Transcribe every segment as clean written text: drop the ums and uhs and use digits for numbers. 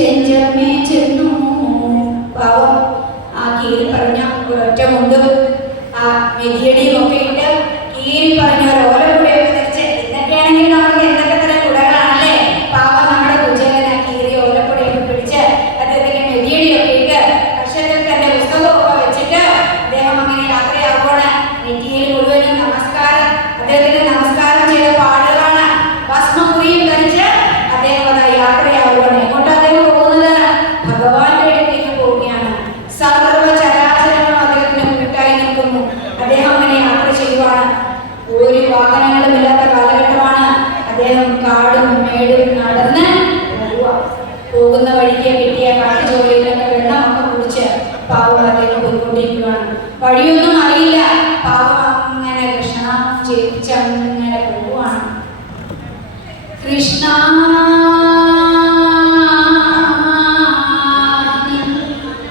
Chenja me chennu പോകുന്ന വഴിക്ക് കിട്ടിയ കാട്ടുചോരയിലൊക്കെ വെള്ളമൊക്കെ കുടിച്ച് പാവം അദ്ദേഹം പോയിക്കൊണ്ടിരിക്കുകയാണ്. വഴിയൊന്നും അറിയില്ല. പാവം അങ്ങനെ കൃഷ്ണനാമം ജപിച്ച് അങ്ങനെ പോവുകയാണ്. കൃഷ്ണ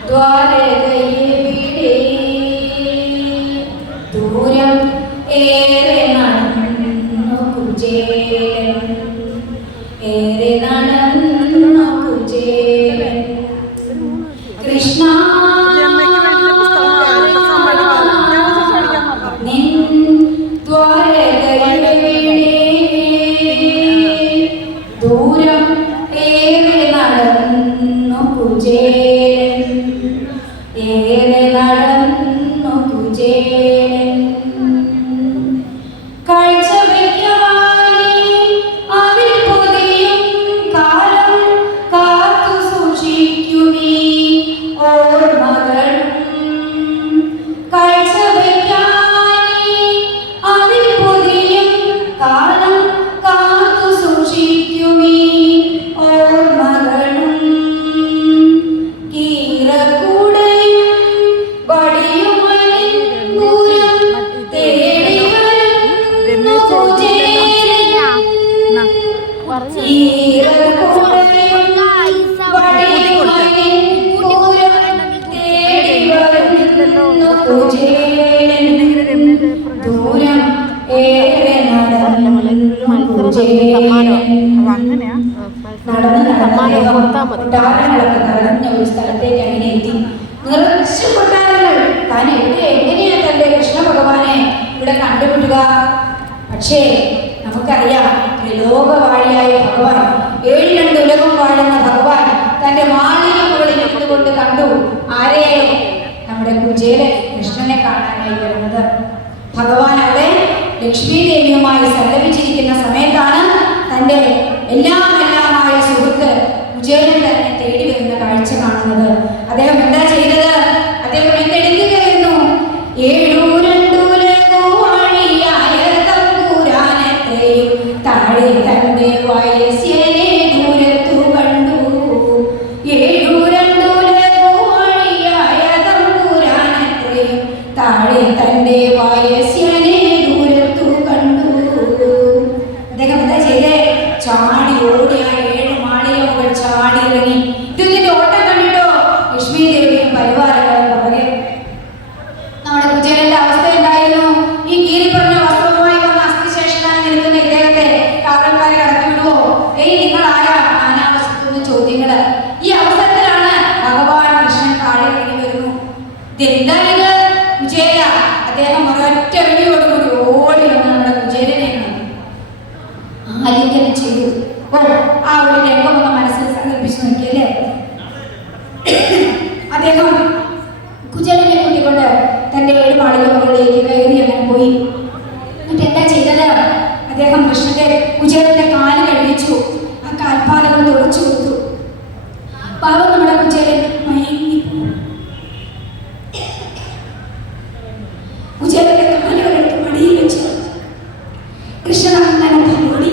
ദ്വാരകയെവിടെ ദൂരം ഏറെ നടന്നു കുചേലൻ, ഏറെ നടന്നു കുചേലൻ. കൃഷ്ണ നിൻ ദ്വാരകയെവിടെ ദൂരം ഏറെ നടന്നു കുചേലൻ, ഏറെ നടന്നു കുചേലൻ. കാഴ്ച വയ്ക്കാനേ അതിൽ പൊതിയും കാലം കാത്തു സൂക്ഷിക്കുമീ ഓർമ്മകളും. കാഴ്ച വയ്ക്കാനേ അതിൽ പൊതിയും കാലം കാത്തു സൂക്ഷിക്കുമീ ഓർമ്മകളും. കീറക്കൂടയും വടിയുമണിൻ ദൂരം തേടി വരുന്നു കുചേലൻ. കീറക്കൂടയും വടിയുമണിൻ ദൂരം തേടി വരുന്നു കുചേലൻ. ദൂരം ഏറെ നടന്നു കുചേലൻ. കൊട്ടാരങ്ങളൊക്കെ നടന്ന ഒരു സ്ഥലത്തേക്ക് അങ്ങനെ എത്തി. നിറച്ചു കൊട്ടാരങ്ങൾ. താൻ എങ്ങനെയാ തന്റെ കൃഷ്ണ ഭഗവാനെ ഇവിടെ കണ്ടുപിടുക? പക്ഷേ നമുക്കറിയാം, ലോകവാഴിയായ ഭഗവാൻ, 7 ഉലകം വാഴുന്ന ഭഗവാൻ തന്റെ മാളിക മുകളിൽ ഇരുന്നുകൊണ്ട് കണ്ടു. ആരെയും? നമ്മുടെ കുചേലൻ കൃഷ്ണനെ കാണാനായി വരുന്നത്. ഭഗവാൻ അവിടെ ലക്ഷ്മി ദേവിയുമായി സല്ലപിച്ചിരിക്കുന്ന സമയത്താണ് തന്റെ എല്ലാമായ സുഹൃത്ത് കുചേലൻ തന്നെ തേടി വരുന്ന കാഴ്ച കാണുന്നത്. അദ്ദേഹം എന്താ ചെയ്തത്? അദ്ദേഹം എന്തെടുക്കുകയായിരുന്നു? 7 വാഴിയായ തമ്പുരാനെത്രയും താഴെ തന്റെ വയസ്യനെ ദൂരത്തു കണ്ടു. 7 വാഴിയായ തമ്പുരാനെത്രയും താഴെ തന്റെ വയസ്യനെ ദൂരത്തു കണ്ടു. അദ്ദേഹം എന്താ ചെയ്തേ? ചാടി ഓടിയ 7 മാളികകൾ ചാടി ഇറങ്ങി. ഇതിന്റെ ഓട്ടം കണ്ടിട്ടോ ലക്ഷ്മി ദേവിയും പരിവാരങ്ങളും പുറകെ. നമ്മുടെ കുചേലന്റെ അവസ്ഥ എന്തായിരുന്നു? ഈ കീറി പറഞ്ഞ വസ്ത്രവുമായി വന്ന അസ്ഥിശേഷനായി നിൽക്കുന്ന ഇദ്ദേഹത്തെ കാവൽക്കാരെ കടത്തി വിടുവോ? നിങ്ങൾ ആരാ? നാനാവശത്തുനിന്ന് ചോദ്യങ്ങള്. ഈ അവസരത്തിലാണ് ഭഗവാൻ കൃഷ്ണൻ താഴെ ഇറങ്ങി വരുന്നു. ഇതെന്താ ഇത് കുചേല? അദ്ദേഹം ഒരൊറ്റ വെടിയോടുകൂടി ഓടി വന്ന് നമ്മുടെ കുചേലനെ ആലിംഗനം ചെയ്തു. ആ ഒരു രംഗം ഒന്ന് മനസ്സിൽ സങ്കല്പിച്ചു നോക്കിയല്ലേ? അദ്ദേഹം കുചേലനെ കൂട്ടിക്കൊണ്ട് തന്റെ 7 മാളിക മുകളിലേക്ക് കയറി അങ്ങനെ പോയി. എന്നിട്ട് എന്താ ചെയ്തത്? അദ്ദേഹം കുചേലന്റെ കാല് കഴിച്ചു. ആ കാൽപാദങ്ങൾ തുടച്ചു കൊടുത്തു. പാവം നമ്മുടെ കുചേലൻ മയങ്ങിപ്പോ. കുചേലന്റെ കാലുകളെടുത്ത് മടിയിൽ വെച്ച് കൃഷ്ണൻ അങ്ങനെ ഓടി.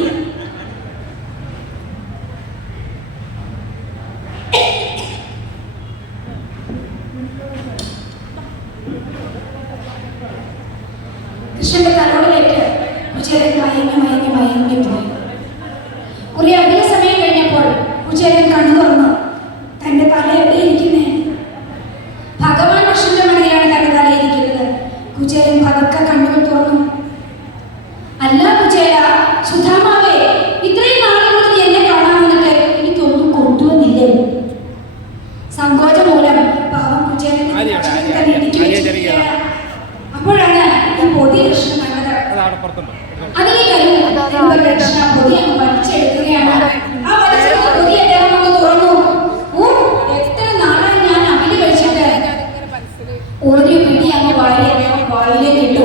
കൃഷ്ണന്റെ തലോടിലേറ്റ് കുചേലൻ മയങ്ങി പോയി. കുറെ അധിക സമയം കഴിഞ്ഞപ്പോൾ കുചേലൻ കണ്ണു തുറന്നു. തന്റെ തല എവിടെ ഇരിക്കുന്നേ? ഭഗവാൻ കൃഷ്ണന്റെ മടിയിലാണ് തന്റെ തലയിരിക്കുന്നത്. കുചേലൻ പതുക്കെ കണ്ണുകൾ തുറന്നു. അല്ല കുചേല, സുധാമാവേ, ഇത്രയും നാളുകൾ നീ എന്നെ കാണാൻ വന്നിട്ട് എനിക്കൊന്നും കൊണ്ടുവന്നില്ലേ? സങ്കോചം മൂലം പാവം കുചേലൻ തന്നെ ഇടിച്ചു വെച്ചിരിക്കുകയാണ്. അപ്പോഴാണ് ഈ പൊതി കൃഷ്ണൻ കണ്ടത്. അതിനെ കൃഷ്ണ പൊതി അങ്ങ് വലിച്ചെടുക്കുകയാണ്. ആ വലിച്ചെടുത്ത പൊതി അദ്ദേഹം അങ്ങ് തുറന്നു. എത്ര നാളായി ഞാൻ അവില് കഴിച്ചിട്ട്. ഒരു പിടി അങ്ങ് വായിലേക്ക് ഇട്ടു.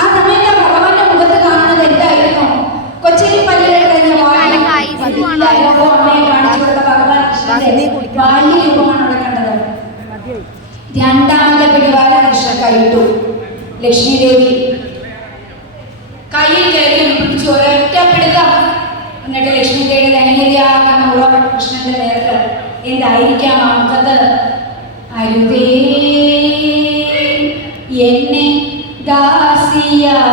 ആ സമയത്ത് ഭഗവാന്റെ മുഖത്ത് കാണുന്നത് എന്തായിരുന്നു? കൊച്ചിയിൽ പല്ലിലെ കഴിഞ്ഞ അമ്മയെ കാണിച്ചുള്ള ഭഗവാൻ കൃഷ്ണന്റെ ബാല്യരൂപമാണ് അവിടെ കണ്ടത്. രണ്ടാമത്തെ പിടിവാല കൃഷ്ണൻ കൈയിട്ടു. ലക്ഷ്മി ദേവി കയ്യിൽ കയറി പിടിച്ചു ഒരൊറ്റ പിടുത്തം. എന്നിട്ട് ലക്ഷ്മി ദേവിയുടെ ധനഗതിയായ ദേവയാകുന്ന കൃഷ്ണന്റെ നേർക്ക് എന്തായിരിക്കാം ആ മുഖത്ത്? അരുതേ എന്നെ ദാസിയാക്കരുതേ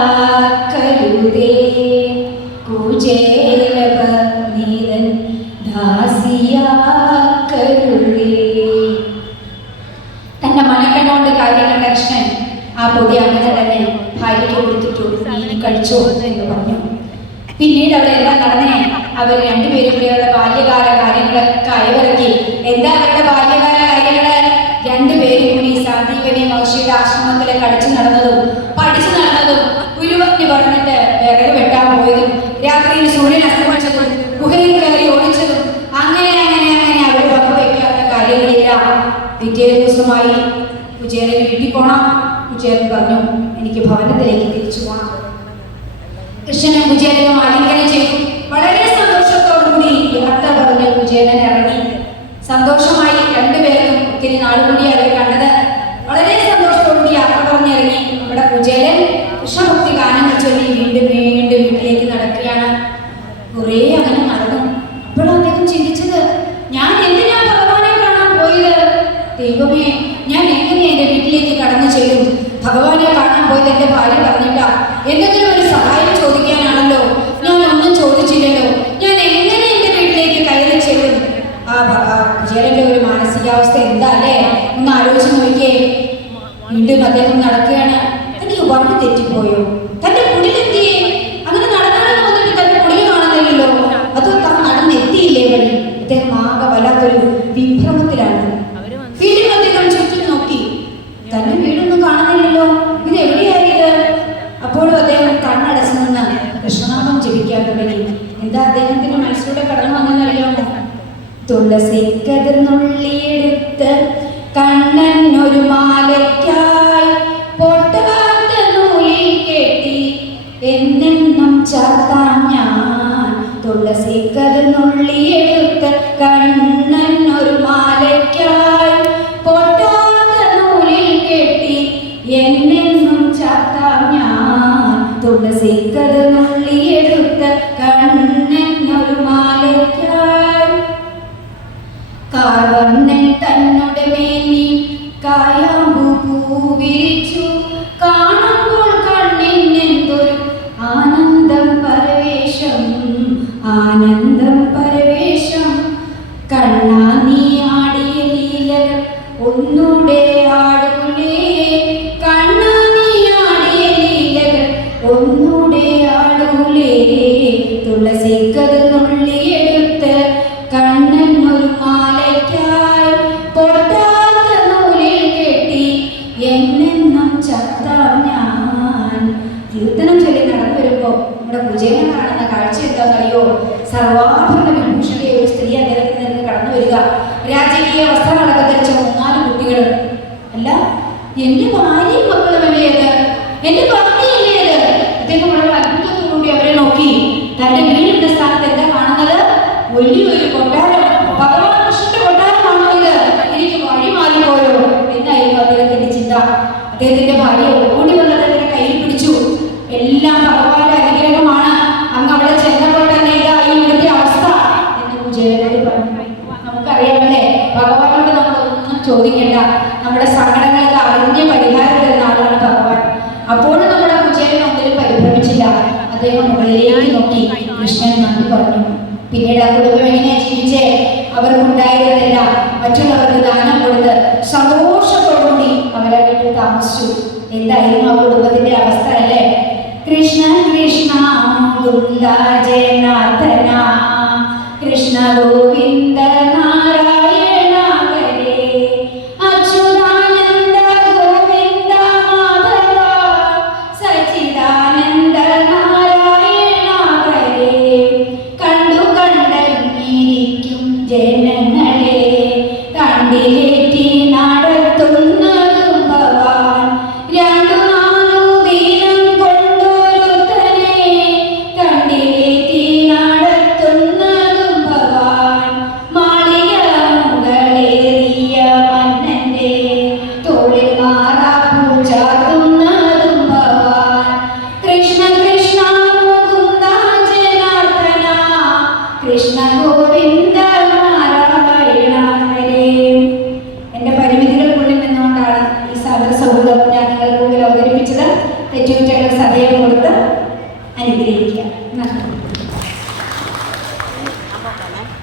കുചേലപനീതൻ ദാസിയാക്കരുതേ. തന്റെ മനക്കണ്ണോണ്ട് കാര്യം കണ്ട കൃഷ്ണൻ ആ പൊടി അങ്ങനെ തന്നെ ഭാര്യയ്ക്ക് കൊടുത്തിട്ടു, നീ കഴിച്ചോ എന്ന് പറഞ്ഞു. പിന്നീട് അവിടെ എല്ലാം നടന്നേ അവർ രണ്ടുപേരും കൂടി അവരുടെ ബാല്യകാല കാര്യങ്ങളൊക്കെ അയവിറക്കി. എന്താ അവരുടെ ബാല്യകാല കാര്യങ്ങള്? രണ്ടുപേരും കൂടി സാന്ദീപനി മഹർഷിയുടെ ആശ്രമത്തിലെ കളിച്ചു നടന്നതും പഠിച്ചു നടന്നതും ഗുരുവഗ്നി പറഞ്ഞിട്ട് വിറക് വെട്ടാൻ പോയതും രാത്രിയിൽ സൂര്യൻ അസ്തമിച്ചതും ഗുഹയിൽ കയറി ഓടിച്ചതും അങ്ങനെ അങ്ങനെ അങ്ങനെ അവർ പങ്കുവയ്ക്കാത്ത കാര്യങ്ങളില്ല. പിറ്റേ ദിവസമായി കുചേലൻ വീട്ടിൽ പോണം. കുചേലൻ പറഞ്ഞു, എനിക്ക് ഭവനത്തിലേക്ക് തിരിച്ചു പോകണം. കൃഷ്ണനും കുചേലനും ആലിംഗനം ചെയ്തു. വളരെ സന്തോഷത്തോടുകൂടി യാത്ര പറഞ്ഞ് കുചേലൻ ഇറങ്ങി. സന്തോഷമായി രണ്ടുപേർക്കും. ഒത്തിരി നാളുകൂടി അവർ കണ്ടത്. വളരെ സന്തോഷത്തോടുകൂടി യാത്ര പറഞ്ഞിറങ്ങി. നമ്മുടെ കുചേലൻ കൃഷ്ണഭക്തി ഗാനങ്ങൾ ചൊല്ലി വീണ്ടും വീണ്ടും വീട്ടിലേക്ക് നടക്കുകയാണ്. കുറേ അങ്ങനെ നടന്നു. അപ്പോഴാണ് അദ്ദേഹം ചിന്തിച്ചത്, ഞാൻ എന്തിനാ ഭഗവാനെ കാണാൻ പോയത്? ദൈവമേ, ഞാൻ എങ്ങനെ എൻ്റെ വീട്ടിലേക്ക് കടന്നു ചെല്ലും? ഭഗവാനെ കാണാൻ പോയത് എൻ്റെ ഭാര്യ പറഞ്ഞില്ല. എന്തെങ്കിലും ഒരു സഹായം ചോദിക്കാനാണല്ലോ. ഞാൻ ഒന്നും ചോദിച്ചില്ലല്ലോ. ഞാൻ എങ്ങനെ എൻ്റെ വീട്ടിലേക്ക് കയറി ചെല്ലും? കുചേലന്റെ ഒരു മാനസികാവസ്ഥ എന്താ അല്ലേ? ഒന്ന് ആലോചിച്ച് നോക്കിയേ. വീണ്ടും അദ്ദേഹം നടക്കുകയാണ്. തനിക്ക് വഴി തെറ്റിപ്പോയോ? തന്റെ കുടിലെത്തിയേ? അങ്ങനെ നടന്നാലും വന്നിട്ട് തന്റെ കുടിൽ കാണുന്നില്ലല്ലോ. അത് താൻ നടന്നെത്തിയില്ലേ വഴി? അദ്ദേഹം ആകെ വല്ലാത്തൊരു വിഭ്രമത്തിലാണ്. വീണ്ടും അദ്ദേഹം ചുറ്റും നോക്കി. തന്റെ വീടൊന്നും കാണുന്നില്ലല്ലോ. ഇത് എവിടെയായത്? അപ്പോഴും അദ്ദേഹം കണ്ണടച്ചു നിന്ന് കൃഷ്ണനാമം ജപിക്കാൻ തുടങ്ങി. എന്താ അദ്ദേഹത്തിന്റെ മനസ്സിലൂടെ കടന്നു വന്നെന്നറിയാമോ? തുളസിക്കതിർന്നുള്ളിയെടുത്ത് കണ്ണൻ ഒരു മാലയ്ക്കായി പൊട്ടാത്ത നൂലിൽ കെട്ടി എന്നെന്നും ചാർത്താൻ ഞാൻ. തുളസിക്കതിർന്നുള്ളിയെടുത്ത് കണ്ണൻ ഒരു മാലയ്ക്കായി പൊട്ടാത്ത നൂലിൽ കെട്ടി എന്നെന്നും ചാർത്താൻ ഞാൻ. തുളസിക്കതിർന്നുള്ളിയെടുത്ത് കണ്ണൻ ഒരു മാലയ്ക്കായി. കാർവർണ്ണൻ തന്നുടെ മേനി കായാമ്പു പൂവിരിച്ചു. കാണുമ്പോൾ കണ്ണിനെന്തൊരു ആനന്ദം പരവേശം, ആനന്ദം പരവേശം. കണ്ണാ നീ ആടിയ ലീലകൾ ഒന്നൂടെ ആടൂലേ? കണ്ണാ നീ ആടിയ ലീലകൾ ഒന്നൂടെ ആടൂലേ? തുളസിക്കതിർന്നുള്ളിയെടുത്ത് കണ്ണൻ ഒരു മാലയ്ക്കായി പൊട്ടാത്ത നൂലിൽ കെട്ടി എന്നെന്നും ചത്താം ഞാൻ. കീർത്തനം ചൊല്ലി നടന്നു വരുമ്പോ നമ്മുടെ കുചേലൻ കാണുന്ന കാഴ്ച എന്താണെന്നറിയോ? സർവാഭരണ വിഭൂഷിതയെ ഒരു സ്ത്രീ അദ്ദേഹത്തിൽ നിന്ന് കടന്നു വരിക. രാജകീയ വസ്ത്രങ്ങളൊക്കെ ധരിച്ച 3-4 കുട്ടികൾ. അല്ല, എന്റെ ഭാര്യയും മക്കളുമല്ലേ അത്? എന്റെ പത്നിയല്ലേ അത്? അദ്ദേഹം വളരെ അത്ഭുതത്തോടുകൂടി അവരെ നോക്കി. തന്റെ വീടിന്റെ സ്ഥാനത്ത് എന്താ കാണുന്നത്? വലിയൊരു കൊട്ടാരം. ഭഗവാൻ കൃഷ്ണന്റെ കൊട്ടാരമാണോ ഇത്? എനിക്ക് വഴി മാറിപ്പോയോ എന്നായിരുന്നു അദ്ദേഹത്തിന്റെ ചിന്ത. അദ്ദേഹത്തിന്റെ ഭാര്യ ഓടി വന്ന് അദ്ദേഹത്തിന്റെ കയ്യിൽ പിടിച്ചു. എല്ലാം ഭഗവാന്റെ അനുഗ്രഹമാണ്. അങ്ങ് അവിടെ ചെന്നപ്പോൾ തന്നെ ഇതാ ഈ ഇവിടുത്തെ അവസ്ഥ എന്ന് കുചേലനോട് പറഞ്ഞു. നമുക്കറിയാമല്ലേ, ഭഗവാനോട് നമ്മൾ ഒന്നും ചോദിക്കേണ്ട. നമ്മുടെ സങ്കടങ്ങൾക്ക് അറിഞ്ഞ പരിഹാരം തരുന്ന ആളാണ് ഭഗവാൻ. അപ്പോഴും നമ്മുടെ കുചേലൻ ഒന്നിലും പരിഭ്രമിച്ചില്ല. അദ്ദേഹം മുകളിലേക്ക് നോക്കി. കൃഷ്ണൻ നന്ദി പറഞ്ഞു. പിന്നീട് ആ കുടുംബം എങ്ങനെയാ ജീവിച്ചേ? അവർക്കുണ്ടായിരുന്നില്ല മറ്റുള്ളവർക്ക് ദാനം കൊടുത്ത് സന്തോഷത്തോടുകൂടി അവരെ വീട്ടിൽ താമസിച്ചു. എന്തായിരുന്നു ആ കുടുംബത്തിന്റെ അവസ്ഥ അല്ലേ? കൃഷ്ണ കൃഷ്ണ മുകുന്ദ ജനാർദ്ദന കൃഷ്ണ ഗോവിന്ദ നാരായണ ഹരേ അച്യുതാനന്ദ ഗോവിന്ദ മാധവ സച്ചിദാനന്ദ നാരായണ ഹരേ. കണ്ടു കണ്ടങ്ങിരിക്കും ജനങ്ങളെ കണ്ടിലേറ്റി നടത്തുന്നതും ഭവാൻ. 2-4 ദിനം കൊണ്ടൊരുത്തനെ കണ്ടിലേറ്റി നടത്തുന്നതും ഭവാൻ. മാളിക മുകളേറിയ മന്നന്റെ തോളിൽ മാറാപ്പൂ ചാർത്തുന്നതും ഭവാൻ. കൃഷ്ണ കൃഷ്ണ മുകുന്ദ ജനാർദ്ദന കൃഷ്ണ ഗോവിന്ദ പെറ്റുകുറ്റങ്ങൾ സദയം കൊടുത്ത് അനുഗ്രഹിക്കും.